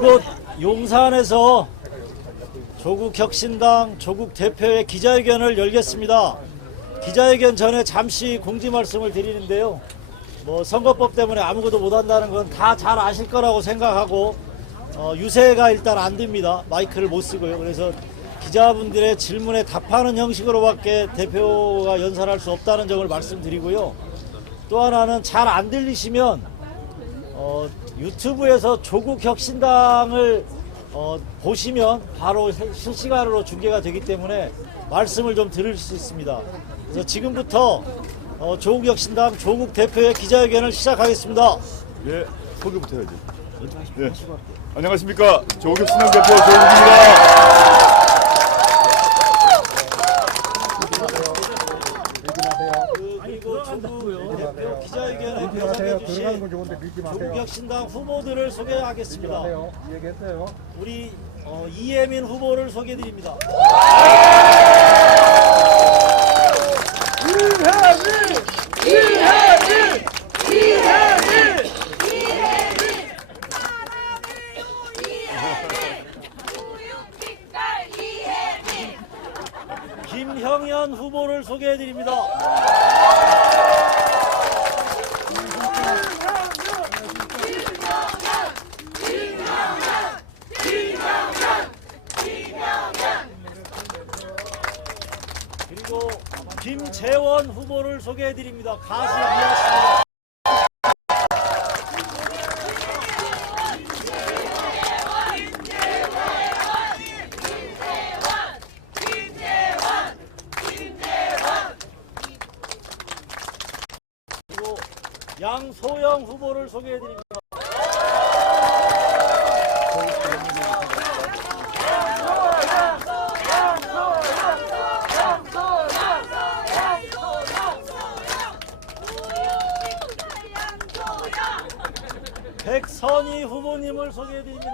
이곳 용산에서 조국혁신당 조국 대표의 기자회견을 열겠습니다. 기자회견 전에 잠시 공지 말씀을 드리는데요. 선거법 때문에 아무것도 못한다는 건 다 잘 아실 거라고 생각하고 유세가 일단 안 됩니다. 마이크를 못 쓰고요. 그래서 기자분들의 질문에 답하는 형식으로밖에 대표가 연설할 수 없다는 점을 말씀드리고요. 또 하나는 잘 안 들리시면 유튜브에서 조국혁신당을 보시면 바로 실시간으로 중계가 되기 때문에 말씀을 좀 들을 수 있습니다. 그래서 지금부터 조국혁신당 조국 대표의 기자회견을 시작하겠습니다. 네, 소개부터 해야지. 네. 안녕하십니까. 조국혁신당 대표 조국입니다. 그리고 조국 대표 기자회견에 참석해 주신 조국혁신당 후보들을 소개하겠습니다. 우리 이혜민 후보를 소개드립니다. 김형현 후보를 소개해드립니다. 그리고 김재원 후보를 소개해드립니다. 가수 미아씨입니다. 그리고 양소영 후보를 소개해드립니다. 백선희 후보님을 소개해드립니다.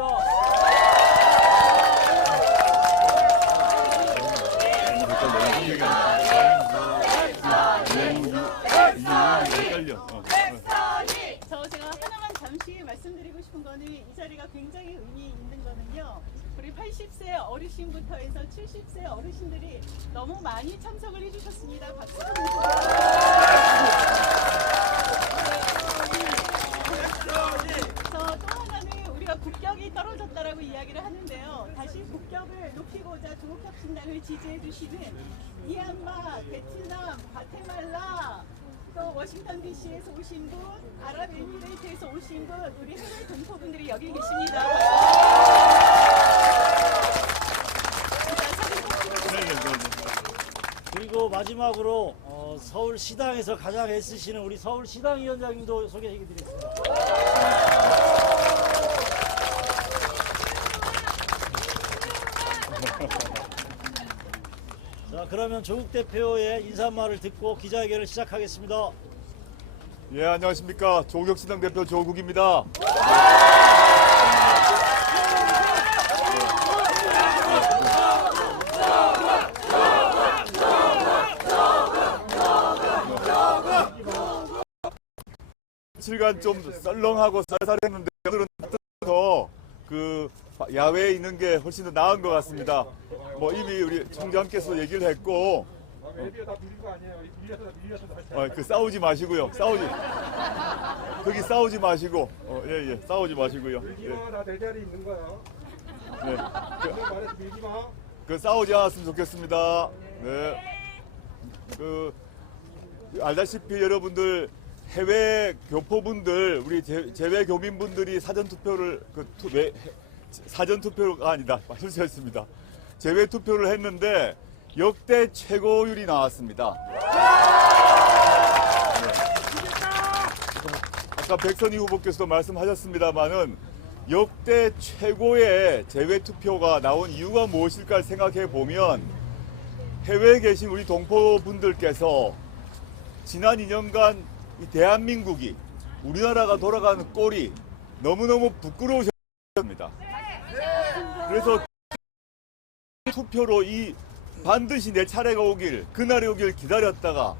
제가 하나만 잠시 말씀드리고 싶은 거는 이 자리가 굉장히 의미 있는 거는요. 우리 80세 어르신부터 해서 70세 어르신들이 너무 많이 참석을 해주셨습니다. 박수 좀 주세요. 또 하나는 우리가 국격이 떨어졌다라고 이야기를 하는데요. 다시 국격을 높이고자 조국혁신당을 지지해 주시는 미얀마, 베트남, 과테말라, 또 워싱턴 DC에서 오신 분, 아랍에미레이트에서 오신 분, 우리 해외 동포분들이 여기 계십니다. 그리고 마지막으로 서울시당에서 가장 애쓰시는 우리 서울시당 위원장님도 소개해드리겠습니다. 자, 그러면 조국 대표의 인사말을 듣고 기자회견을 시작하겠습니다. 예, 안녕하십니까. 조국혁신당 대표 조국입니다. 며칠간 좀 썰렁하고 쌀쌀했는데 오늘은 더 야외에 있는 게 훨씬 더 나은 것 같습니다. 이미 우리 총장께서 얘기를 했고, 싸우지 마시고요. 거기 싸우지 마시고, 싸우지 마시고요. 다 내 자리 있는 거야. 네. 말해서 밀지 마. 싸우지 않았으면 좋겠습니다. 네. 알다시피 여러분들 해외 교포분들, 우리 재외 교민분들이 사전투표가 아니다. 실수했습니다. 재외 투표를 했는데 역대 최고율이 나왔습니다. 네. 아까 백선희 후보께서도 말씀하셨습니다만은 역대 최고의 재외 투표가 나온 이유가 무엇일까 생각해 보면 해외에 계신 우리 동포분들께서 지난 2년간 이 대한민국이 우리나라가 돌아가는 꼴이 너무너무 부끄러우셨습니다. 그래서 투표로 반드시 내 차례가 오길, 그날이 오길 기다렸다가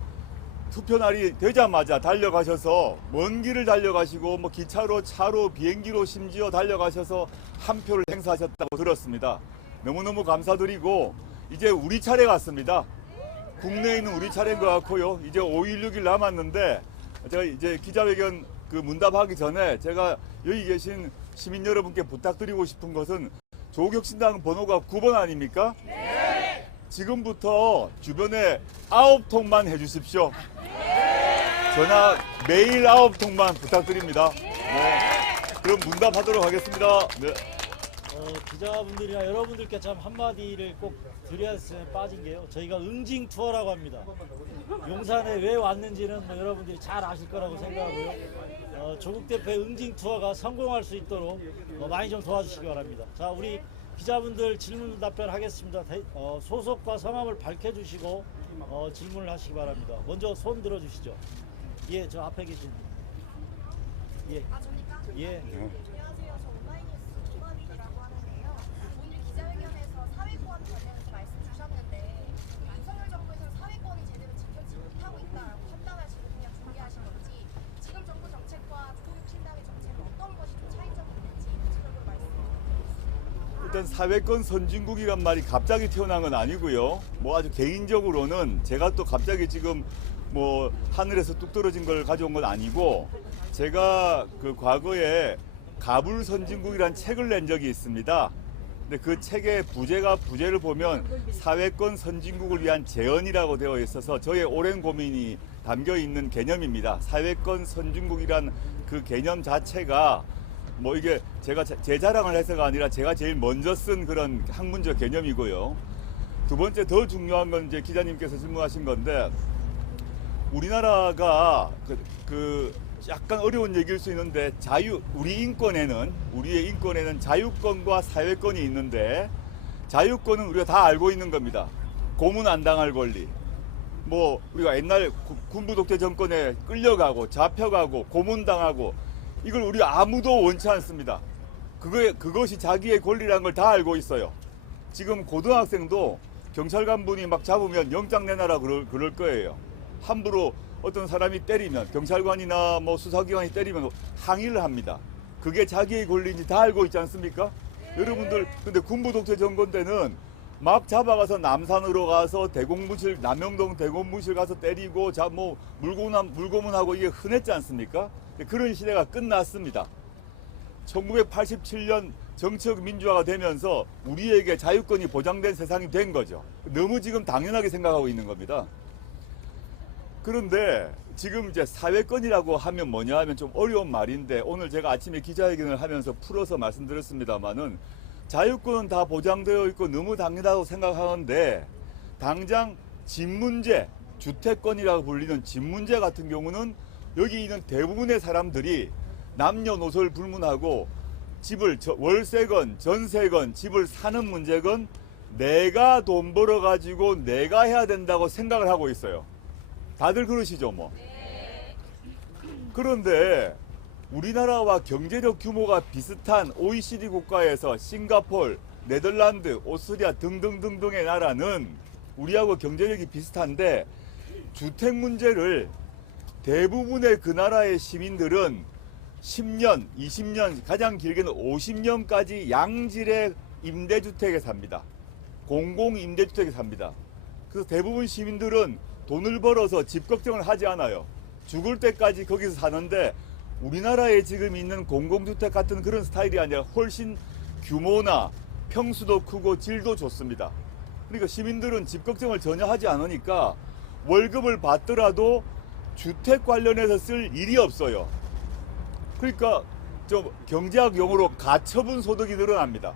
투표 날이 되자마자 달려가셔서 먼 길을 달려가시고 뭐 기차로 차로 비행기로 심지어 달려가셔서 한 표를 행사하셨다고 들었습니다. 너무너무 감사드리고 이제 우리 차례 같습니다. 국내에 있는 우리 차례인 것 같고요. 이제 5.16일 남았는데 제가 이제 기자회견 그 문답하기 전에 제가 여기 계신 시민 여러분께 부탁드리고 싶은 것은 조국혁신당 번호가 9번 아닙니까? 네. 지금부터 주변에 9통만 해주십시오. 전화 매일 9통만 부탁드립니다. 네. 그럼 문답하도록 하겠습니다. 네. 기자분들이나 여러분들께 참 한마디를 꼭 드려야 했으면 빠진 게요. 저희가 응징 투어라고 합니다. 용산에 왜 왔는지는 뭐 여러분들이 잘 아실 거라고 생각하고요. 조국 대표의 응징 투어가 성공할 수 있도록 많이 좀 도와주시기 바랍니다. 자, 우리 기자분들 질문 답변하겠습니다. 소속과 성함을 밝혀주시고 질문을 하시기 바랍니다. 먼저 손 들어주시죠. 예, 저 앞에 계신. 예. 저니까? 예. 안녕하세요. 저 온라인뉴스 김화민이라고 하는데요. 오늘 기자회견에서 사회권 관련해서 말씀 주셨는데 윤석열 정부에서는 사회권이 제대로 지켜지지 못하고 있다라고 판단하시고 그냥 준비하신 건지 지금 정부 정책과 조국혁신당의 정책은 어떤 것이 좀 차이점이 있는지 구체적으로 말씀해 주세요. 일단 사회권 선진국이란 말이 갑자기 태어난 건 아니고요. 뭐 아주 개인적으로는 제가 또 갑자기 지금 뭐 하늘에서 뚝 떨어진 걸 가져온 건 아니고 제가 그 과거에 가불 선진국이란 책을 낸 적이 있습니다. 근데 그 책의 부제를 보면 사회권 선진국을 위한 제언이라고 되어 있어서 저의 오랜 고민이 담겨 있는 개념입니다. 사회권 선진국이란 그 개념 자체가 뭐 이게 제가 제 자랑을 해서가 아니라 제가 제일 먼저 쓴 그런 학문적 개념이고요. 두 번째 더 중요한 건 이제 기자님께서 질문하신 건데 우리나라가 약간 어려운 얘기일 수 있는데 우리의 인권에는 자유권과 사회권이 있는데 자유권은 우리가 다 알고 있는 겁니다. 고문 안 당할 권리. 뭐 우리가 옛날 군부 독재 정권에 끌려가고 잡혀가고 고문당하고 이걸 우리 아무도 원치 않습니다. 그것이 자기의 권리라는 걸 다 알고 있어요. 지금 고등학생도 경찰관분이 막 잡으면 영장 내놔라 그럴 거예요. 함부로 어떤 사람이 때리면 경찰관이나 뭐 수사기관이 때리면 항의를 합니다. 그게 자기의 권리인지 다 알고 있지 않습니까? 여러분들 근데 군부 독재 정권 때는 막 잡아가서 남산으로 가서 남영동 대공무실 가서 때리고 뭐 물고문하고 이게 흔했지 않습니까? 그런 시대가 끝났습니다. 1987년 정치적 민주화가 되면서 우리에게 자유권이 보장된 세상이 된 거죠. 너무 지금 당연하게 생각하고 있는 겁니다. 그런데 지금 이제 사회권이라고 하면 뭐냐 하면 좀 어려운 말인데 오늘 제가 아침에 기자회견을 하면서 풀어서 말씀드렸습니다만은 자유권은 다 보장되어 있고 너무 당연하다고 생각하는데 당장 집 문제, 주택권이라고 불리는 집 문제 같은 경우는 여기 있는 대부분의 사람들이 남녀노소를 불문하고 집을 월세건 전세건 집을 사는 문제건 내가 돈 벌어가지고 내가 해야 된다고 생각을 하고 있어요. 다들 그러시죠 뭐. 그런데 우리나라와 경제적 규모가 비슷한 OECD 국가에서 싱가포르, 네덜란드, 오스트리아 등등등등의 나라는 우리하고 경제력이 비슷한데 주택 문제를 대부분의 그 나라의 시민들은 10년, 20년, 가장 길게는 50년까지 양질의 임대주택에 삽니다. 공공임대주택에 삽니다. 그래서 대부분 시민들은 돈을 벌어서 집 걱정을 하지 않아요. 죽을 때까지 거기서 사는데 우리나라에 지금 있는 공공주택 같은 그런 스타일이 아니라 훨씬 규모나 평수도 크고 질도 좋습니다. 그러니까 시민들은 집 걱정을 전혀 하지 않으니까 월급을 받더라도 주택 관련해서 쓸 일이 없어요. 그러니까 좀 경제학 용어로 가처분 소득이 늘어납니다.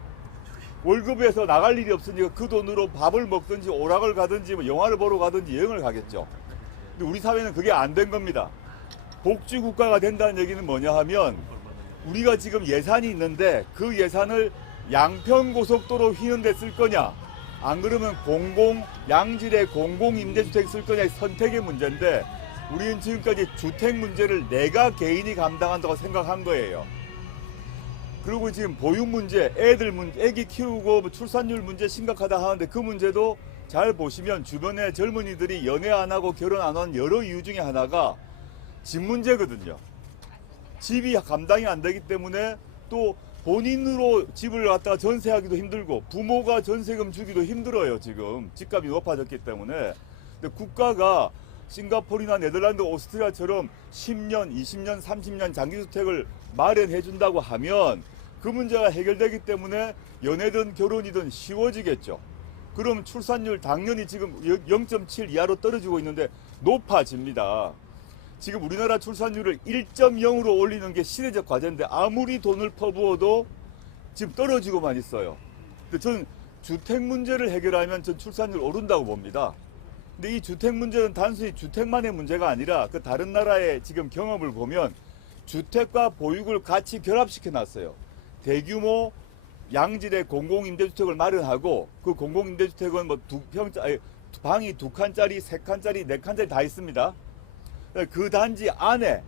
월급에서 나갈 일이 없으니까 그 돈으로 밥을 먹든지 오락을 가든지 뭐 영화를 보러 가든지 여행을 가겠죠. 근데 우리 사회는 그게 안 된 겁니다. 복지 국가가 된다는 얘기는 뭐냐 하면 우리가 지금 예산이 있는데 그 예산을 양평고속도로 휘는 데 쓸 거냐 안 그러면 양질의 공공임대주택 쓸 거냐의 선택의 문제인데 우리는 지금까지 주택 문제를 내가 개인이 감당한다고 생각한 거예요. 그리고 지금 보육 문제, 애기 키우고 출산율 문제 심각하다 하는데 그 문제도 잘 보시면 주변에 젊은이들이 연애 안 하고 결혼 안 하는 여러 이유 중에 하나가 집 문제거든요. 집이 감당이 안 되기 때문에 또 본인으로 집을 갖다가 전세하기도 힘들고 부모가 전세금 주기도 힘들어요. 지금 집값이 높아졌기 때문에. 근데 국가가 싱가포르나 네덜란드, 오스트리아처럼 10년, 20년, 30년 장기주택을 마련해 준다고 하면 그 문제가 해결되기 때문에 연애든 결혼이든 쉬워지겠죠. 그럼 출산율 당연히 지금 0.7 이하로 떨어지고 있는데 높아집니다. 지금 우리나라 출산율을 1.0으로 올리는 게 시대적 과제인데 아무리 돈을 퍼부어도 지금 떨어지고만 있어요. 근데 저는 주택 문제를 해결하면 전 출산율 오른다고 봅니다. 근데 이 주택 문제는 단순히 주택만의 문제가 아니라 그 다른 나라의 지금 경험을 보면 주택과 보육을 같이 결합시켜 놨어요. 대규모 양질의 공공임대주택을 마련하고 그 공공임대주택은 뭐 방이 2칸짜리, 3칸짜리, 4칸짜리 다 있습니다. 그 단지 안에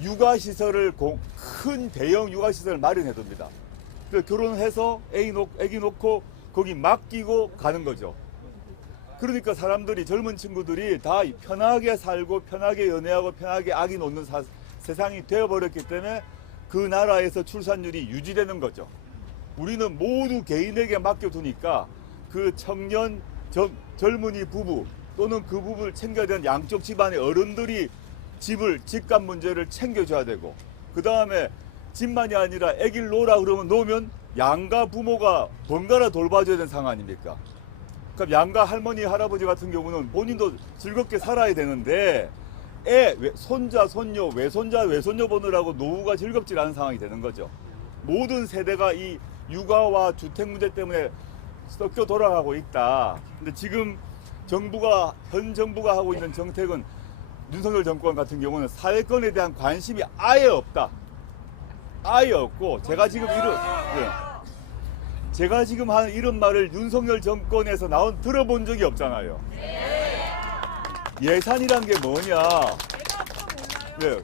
육아시설을 큰 대형 육아시설을 마련해 둡니다. 그래서 결혼해서 애기 놓고 거기 맡기고 가는 거죠. 그러니까 사람들이 젊은 친구들이 다 편하게 살고 편하게 연애하고 편하게 아기 놓는 세상이 되어버렸기 때문에 그 나라에서 출산율이 유지되는 거죠. 우리는 모두 개인에게 맡겨두니까 그 청년 젊은이 부부 또는 그 부부를 챙겨야 되는 양쪽 집안의 어른들이 집값 문제를 챙겨줘야 되고 그 다음에 집만이 아니라 애기를 놓으라 그러면 놓으면 양가 부모가 번갈아 돌봐줘야 되는 상황 아닙니까? 그럼 양가 할머니 할아버지 같은 경우는 본인도 즐겁게 살아야 되는데 손자 손녀 외손자 외손녀 보느라고 노후가 즐겁지 않은 상황이 되는 거죠. 모든 세대가 이 육아와 주택 문제 때문에 섞여 돌아가고 있다. 근데 지금 현 정부가 하고 있는 정책은 윤석열 정권 같은 경우는 사회권에 대한 관심이 아예 없다. 아예 없고 제가 지금 하는 이런 말을 윤석열 정권에서 들어본 적이 없잖아요. 예산이란 게 뭐냐? 네,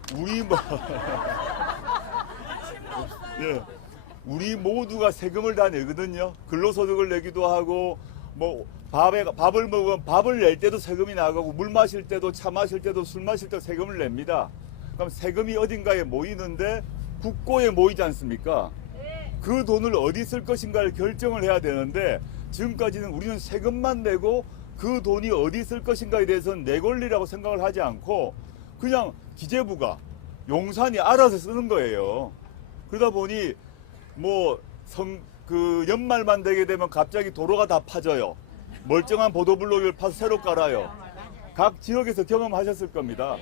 우리 모두가 세금을 다 내거든요. 근로소득을 내기도 하고 뭐 밥을 먹으면 밥을 낼 때도 세금이 나가고 물 마실 때도 차 마실 때도 술 마실 때도 세금을 냅니다. 그럼 세금이 어딘가에 모이는데 국고에 모이지 않습니까? 그 돈을 어디 쓸 것인가를 결정을 해야 되는데 지금까지는 우리는 세금만 내고 그 돈이 어디 쓸 것인가에 대해서는 내 권리라고 생각을 하지 않고 그냥 기재부가 용산이 알아서 쓰는 거예요. 그러다 보니 연말만 되게 되면 갑자기 도로가 다 파져요. 멀쩡한 보도블록을 파서 새로 깔아요. 각 지역에서 경험하셨을 겁니다.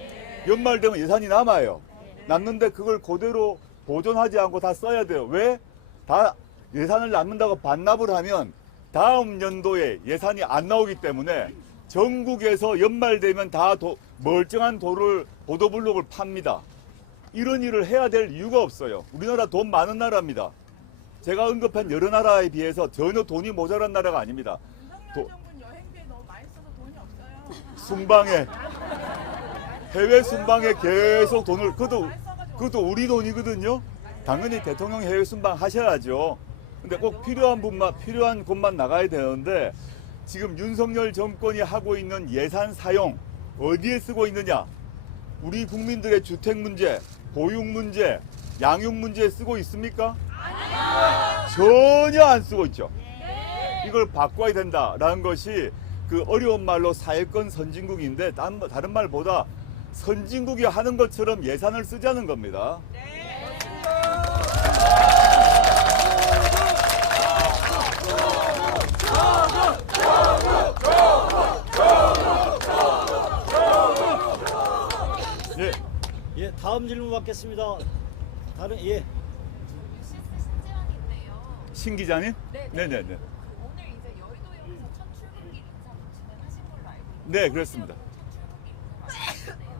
연말 되면 예산이 남아요. 남는데 그걸 그대로 보존하지 않고 다 써야 돼요. 왜? 다 예산을 남는다고 반납을 하면 다음 연도에 예산이 안 나오기 때문에 전국에서 연말 되면 다 멀쩡한 보도블록을 팝니다. 이런 일을 해야 될 이유가 없어요. 우리나라 돈 많은 나라입니다. 제가 언급한 여러 나라에 비해서 전혀 돈이 모자란 나라가 아닙니다. 윤석열 정부는 여행비에 너무 많이 써서 돈이 없어요. 순방에 해외 순방에 계속 돈을 그것도 우리 돈이거든요. 당연히 대통령 해외 순방 하셔야죠. 근데 꼭 필요한 곳만 나가야 되는데 지금 윤석열 정권이 하고 있는 예산 사용 어디에 쓰고 있느냐? 우리 국민들의 주택 문제, 보육 문제, 양육 문제에 쓰고 있습니까? 전혀 안 쓰고 있죠. 이걸 바꿔야 된다라는 것이 그 어려운 말로 사회권 선진국인데 다른 말보다 선진국이 하는 것처럼 예산을 쓰자는 겁니다. 예, 다음 질문 받겠습니다. 뉴시스 신지환인데요. 신 기자님? 네네. 네네네. 오늘 이제 여의도역에서 첫 출근길 인사 진행하신 걸로 알고 있는데 네, 그렇습니다. 첫 출근길 인사하셨는데요.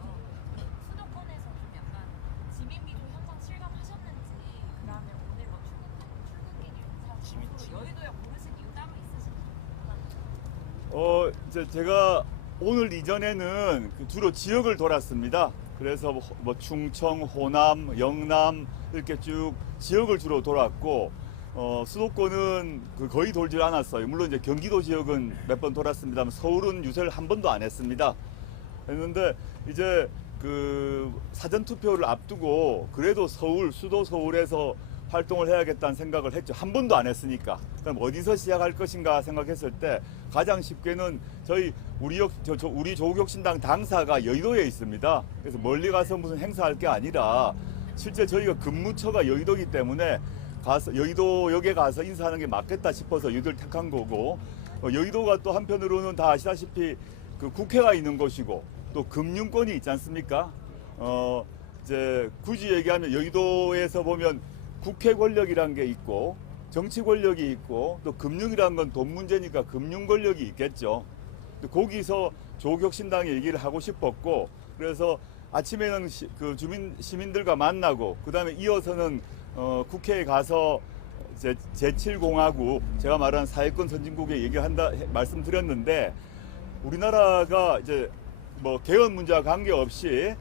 수도권에서 좀 약간 지민미도 현상 실감하셨는지 그다음에 오늘 뭐 출근길 인사 여의도역 고르신 이유 따로 있으신가요? 이제 제가 오늘 이전에는 주로 지역을 돌았습니다. 그래서 뭐 충청, 호남, 영남 이렇게 쭉 지역을 주로 돌았고 수도권은 거의 돌질 않았어요. 물론 이제 경기도 지역은 몇 번 돌았습니다만 서울은 유세를 한 번도 안 했습니다. 했는데 이제 그 사전 투표를 앞두고 그래도 수도 서울에서 활동을 해야겠다는 생각을 했죠. 한 번도 안 했으니까. 그럼 어디서 시작할 것인가 생각했을 때 가장 쉽게는 우리 조국혁신당 당사가 여의도에 있습니다. 그래서 멀리 가서 무슨 행사할 게 아니라 실제 저희가 근무처가 여의도이기 때문에 여의도역에 가서 인사하는 게 맞겠다 싶어서 여의도를 택한 거고, 여의도가 또 한편으로는 다 아시다시피 그 국회가 있는 곳이고 또 금융권이 있지 않습니까? 이제 굳이 얘기하면 여의도에서 보면 국회 권력이란 게 있고 정치 권력이 있고 또 금융이란 건 돈 문제니까 금융 권력이 있겠죠. 거기서 조국혁신당의 얘기를 하고 싶었고, 그래서 아침에는 그 시민들과 만나고 그 다음에 이어서는 국회에 가서 이제 제7공화국, 제가 말한 사회권 선진국의 얘기를 말씀드렸는데, 우리나라가 이제 뭐 개헌 문제와 관계없이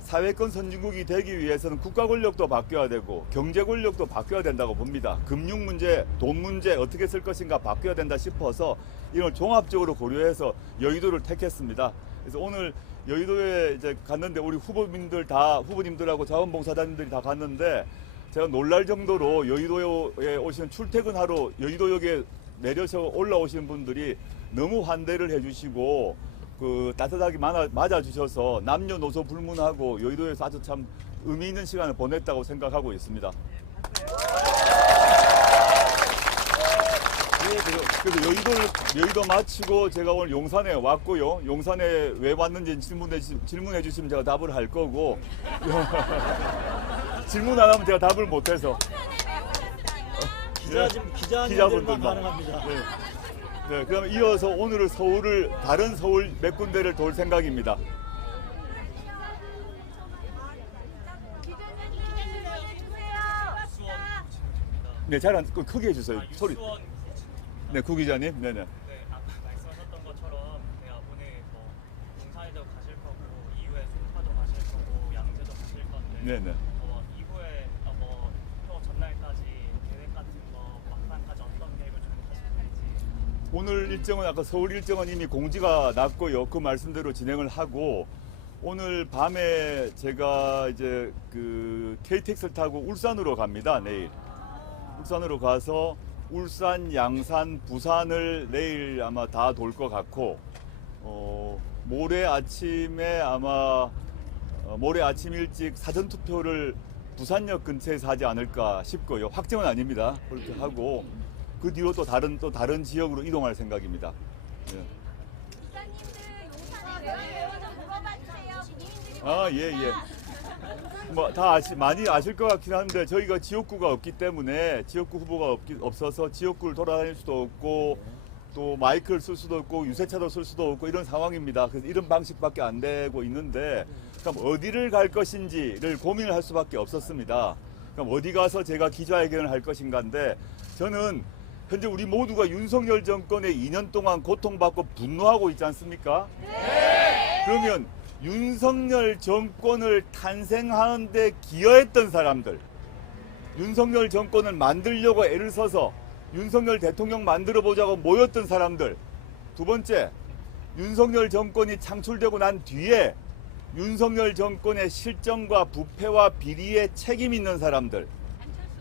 사회권 선진국이 되기 위해서는 국가 권력도 바뀌어야 되고 경제 권력도 바뀌어야 된다고 봅니다. 금융 문제, 돈 문제 어떻게 쓸 것인가 바뀌어야 된다 싶어서 이걸 종합적으로 고려해서 여의도를 택했습니다. 그래서 오늘 여의도에 이제 갔는데 우리 후보님들하고 자원봉사자님들이 다 갔는데 제가 놀랄 정도로 여의도에 오시는 출퇴근하러 여의도역에 내려서 올라오시는 분들이 너무 환대를 해주시고 따뜻하게 맞아주셔서 남녀노소 불문하고 여의도에서 아주 참 의미 있는 시간을 보냈다고 생각하고 있습니다. 그래서 여의도 마치고 제가 오늘 용산에 왔고요. 용산에 왜 왔는지 질문해 주시면 제가 답을 할 거고 질문 안 하면 제가 답을 못해서 기자님들만 가능합니다. 네, 그럼 이어서 오늘은 다른 서울 몇 군데를 돌 생각입니다. 네, 크게 해주세요. 소리. 네, 구 기자님. 네네. 네, 아까 말씀하셨던 것처럼 오늘 용산에도 가실 거고 이후에 송파도 가실 거고 양재도 가실 건데 네네. 이후에 표 전날까지 계획 같은 거 막판까지 어떤 계획을 준비하실 건지. 오늘 일정은 아까 서울 일정은 이미 공지가 났고요. 그 말씀대로 진행을 하고 오늘 밤에 제가 이제 그 KTX를 타고 울산으로 갑니다. 내일 울산으로 가서 울산, 양산, 부산을 내일 아마 다 돌 것 같고 모레 아침 일찍 사전 투표를 부산역 근처에서 하지 않을까 싶고요. 확정은 아닙니다. 그렇게 하고 그 뒤로 또 다른 지역으로 이동할 생각입니다. 예. 기자님들 용산에 대화를 좀 물어봐 주세요. 국민들이 예. 뭐 다 많이 아실 것 같긴 한데 저희가 지역구가 없기 때문에 지역구 후보가 없어서 지역구를 돌아다닐 수도 없고 또 마이크를 쓸 수도 없고 유세차도 쓸 수도 없고 이런 상황입니다. 그래서 이런 방식밖에 안 되고 있는데 그럼 어디를 갈 것인지를 고민을 할 수밖에 없었습니다. 그럼 어디 가서 제가 기자회견을 할 것인가인데 저는 현재 우리 모두가 윤석열 정권에 2년 동안 고통받고 분노하고 있지 않습니까? 네! 그러면 윤석열 정권을 탄생하는 데 기여했던 사람들, 윤석열 정권을 만들려고 애를 써서 윤석열 대통령 만들어 보자고 모였던 사람들, 두 번째, 윤석열 정권이 창출되고 난 뒤에 윤석열 정권의 실정과 부패와 비리에 책임 있는 사람들,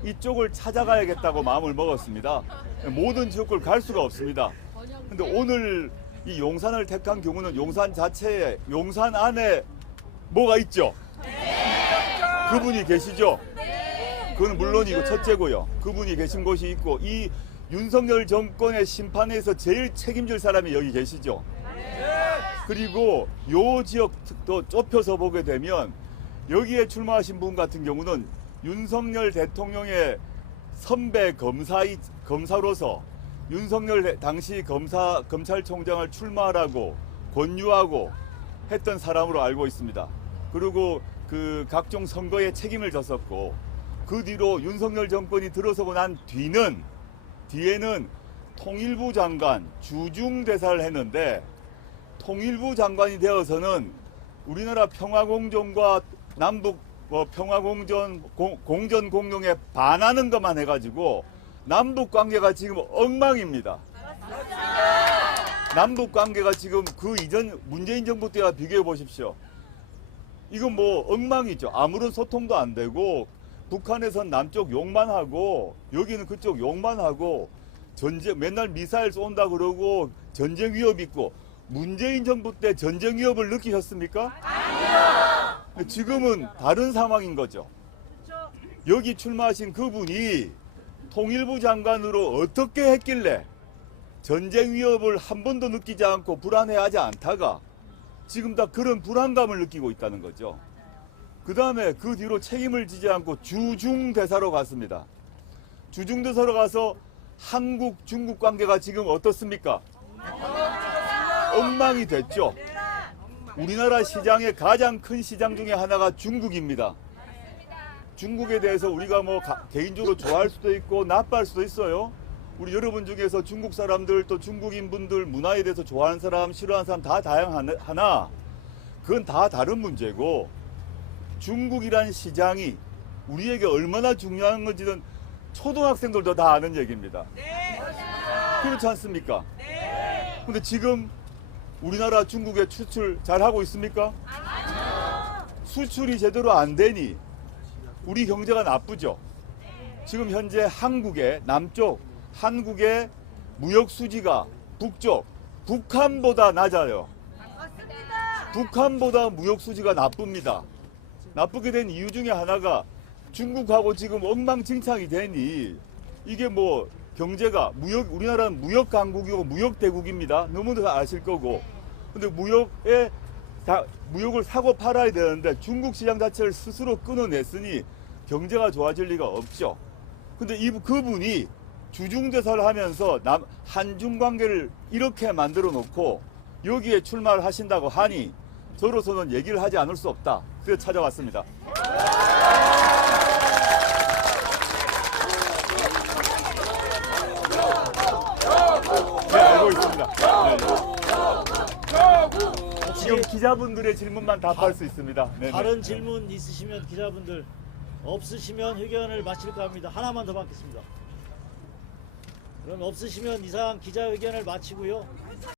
이쪽을 찾아가야겠다고 마음을 먹었습니다. 모든 지역구를 갈 수가 없습니다. 근데 오늘 이 용산을 택한 경우는 용산 안에 뭐가 있죠? 그분이 계시죠? 그건 물론이고 첫째고요. 그분이 계신 곳이 있고 이 윤석열 정권의 심판에서 제일 책임질 사람이 여기 계시죠? 그리고 요 지역도 좁혀서 보게 되면 여기에 출마하신 분 같은 경우는 윤석열 대통령의 선배 검사로서 윤석열 당시 검찰총장을 출마하라고 권유하고 했던 사람으로 알고 있습니다. 그리고 그 각종 선거에 책임을 졌었고 그 뒤로 윤석열 정권이 들어서고 난 뒤에는 통일부 장관, 주중대사를 했는데 통일부 장관이 되어서는 우리나라 평화공정과 남북 평화공전 공정에 반하는 것만 해가지고 남북 관계가 지금 엉망입니다. 남북 관계가 지금 그 이전 문재인 정부 때와 비교해 보십시오. 이건 뭐 엉망이죠. 아무런 소통도 안 되고 북한에선 남쪽 욕만 하고 여기는 그쪽 욕만 하고 전쟁 맨날 미사일 쏜다 그러고 전쟁 위협 있고 문재인 정부 때 전쟁 위협을 느끼셨습니까? 아니요. 지금은 다른 상황인 거죠. 여기 출마하신 그분이 통일부 장관으로 어떻게 했길래 전쟁 위협을 한 번도 느끼지 않고 불안해하지 않다가 지금 다 그런 불안감을 느끼고 있다는 거죠. 그 다음에 그 뒤로 책임을 지지 않고 주중대사로 갔습니다. 주중대사로 가서 한국 중국 관계가 지금 어떻습니까? 엉망이 됐죠. 우리나라 시장의 가장 큰 시장 중에 하나가 중국입니다. 중국에 대해서 우리가 뭐 개인적으로 좋아할 수도 있고 나빠할 수도 있어요. 우리 여러분 중에서 중국 사람들 또 중국인 분들 문화에 대해서 좋아하는 사람 싫어하는 사람 다 다양하나 그건 다 다른 문제고 중국이란 시장이 우리에게 얼마나 중요한 건지는 초등학생들도 다 아는 얘기입니다. 그렇지 않습니까? 근데 지금 우리나라 중국에 수출 잘하고 있습니까? 수출이 제대로 안 되니 우리 경제가 나쁘죠. 지금 현재 한국의 남쪽 한국의 무역 수지가 북쪽 북한보다 낮아요. 북한보다 무역 수지가 나쁩니다. 나쁘게 된 이유 중에 하나가 중국하고 지금 엉망진창이 되니 이게 뭐 경제가 우리나라는 무역 강국이고 무역 대국입니다. 너무들 아실 거고. 근데 무역을 사고 팔아야 되는데 중국 시장 자체를 스스로 끊어냈으니 경제가 좋아질 리가 없죠. 근데 그분이 주중대사를 하면서 한중 관계를 이렇게 만들어 놓고 여기에 출마를 하신다고 하니 저로서는 얘기를 하지 않을 수 없다. 그래서 찾아왔습니다. 네, 알고 있습니다. 네. 지금 기자분들의 질문만 답할 수 있습니다. 네네. 다른 질문 있으시면 기자분들 없으시면 회견을 마칠까 합니다. 하나만 더 받겠습니다. 그럼 없으시면 이상 기자회견을 마치고요.